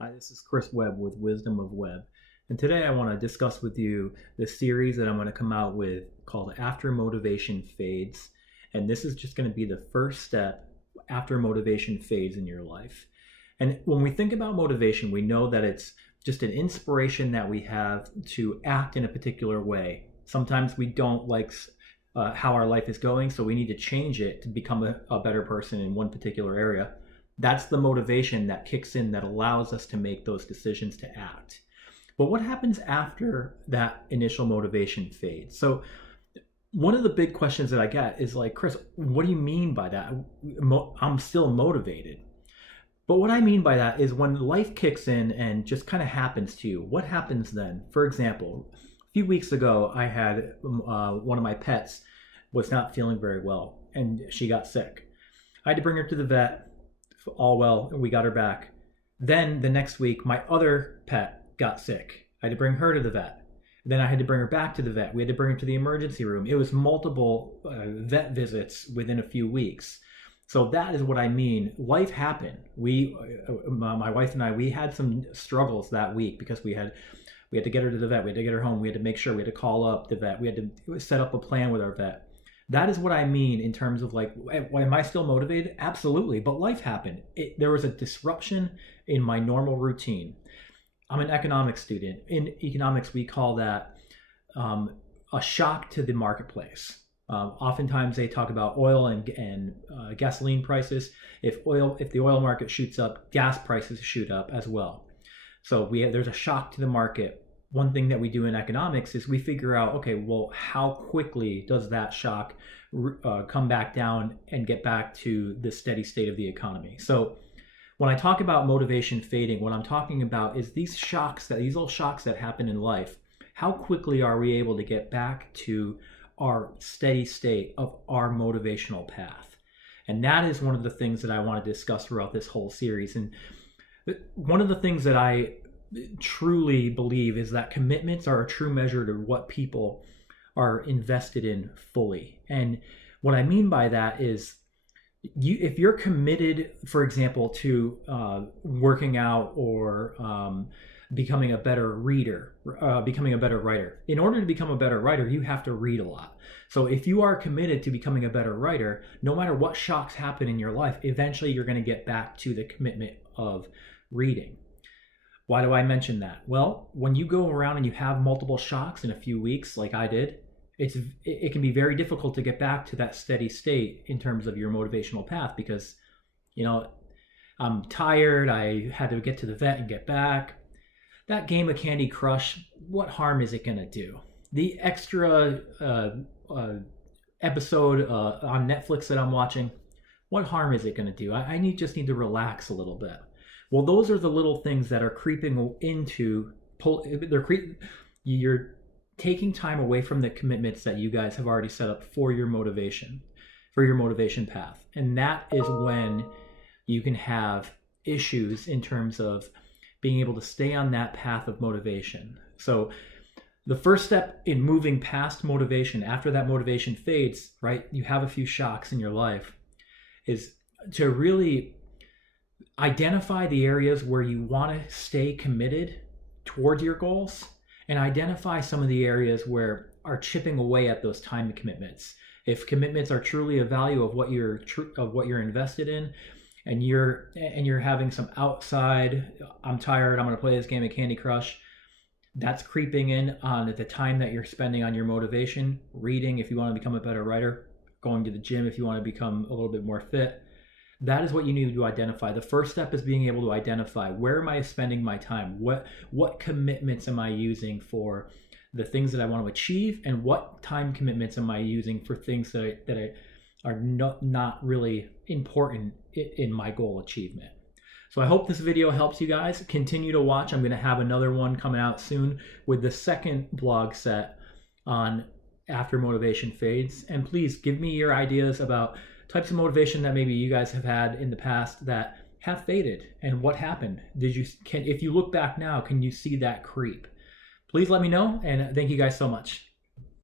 Hi, this is Chris Webb with Wisdom of Webb. And today I want to discuss with you the series that I'm going to come out with called After Motivation Fades. And this is just going to be the first step after motivation fades in your life. And when we think about motivation, we know that it's just an inspiration that we have to act in a particular way. Sometimes we don't like how our life is going, so we need to change it to become a better person in one particular area. That's the motivation that kicks in that allows us to make those decisions to act. But what happens after that initial motivation fades? So one of the big questions that I get is like, Chris, what do you mean by that? I'm still motivated. But what I mean by that is when life kicks in and just kind of happens to you, what happens then? For example, a few weeks ago, I had one of my pets was not feeling very well and she got sick. I had to bring her to the vet. All well, and we got her back. Then the next week, my other pet got sick. I had to bring her to the vet. Then I had to bring her back to the vet. We had to bring her to the emergency room. It was multiple vet visits within a few weeks. So that is what I mean. Life happened. My wife and I, we had some struggles that week because we had to get her to the vet. We had to get her home. We had to make sure. We had to call up the vet. We had to set up a plan with our vet. That is what I mean in terms of like, am I still motivated? Absolutely. But life happened. There was a disruption in my normal routine. I'm an economics student. In economics, we call that a shock to the marketplace. Oftentimes they talk about oil and gasoline prices. If the oil market shoots up, gas prices shoot up as well. So there's a shock to the market. One thing that we do in economics is we figure out, okay, well, how quickly does that shock come back down and get back to the steady state of the economy? So when I talk about motivation fading, what I'm talking about is these little shocks that happen in life. How quickly are we able to get back to our steady state of our motivational path? And that is one of the things that I want to discuss throughout this whole series. And one of the things that I truly believe is that commitments are a true measure to what people are invested in fully. And what I mean by that is if you're committed, for example, to working out or becoming a better reader, becoming a better writer. In order to become a better writer, you have to read a lot. So if you are committed to becoming a better writer, no matter what shocks happen in your life, eventually you're going to get back to the commitment of reading. Why do I mention that? Well, when you go around and you have multiple shocks in a few weeks, like I did, it can be very difficult to get back to that steady state in terms of your motivational path because, I'm tired. I had to get to the vet and get back. That game of Candy Crush, what harm is it going to do? The extra episode on Netflix that I'm watching, what harm is it going to do? I just need to relax a little bit. Well, those are the little things that are creeping into, you're taking time away from the commitments that you guys have already set up for your motivation path. And that is when you can have issues in terms of being able to stay on that path of motivation. So the first step in moving past motivation, after that motivation fades, right, you have a few shocks in your life, is to really identify the areas where you want to stay committed towards your goals and identify some of the areas where are chipping away at those time commitments. If commitments are truly a value of what you're invested in and you're having some outside, I'm tired, I'm going to play this game of Candy Crush, that's creeping in on the time that you're spending on your motivation, reading if you want to become a better writer, going to the gym if you want to become a little bit more fit. That is what you need to identify. The first step is being able to identify where am I spending my time? What commitments am I using for the things that I want to achieve, and what time commitments am I using for things that are not really important in my goal achievement. So I hope this video helps you guys. Continue to watch. I'm going to have another one coming out soon with the second blog set on after motivation fades. And please give me your ideas about types of motivation that maybe you guys have had in the past that have faded and what happened. If you look back now, can you see that creep? Please let me know, and thank you guys so much.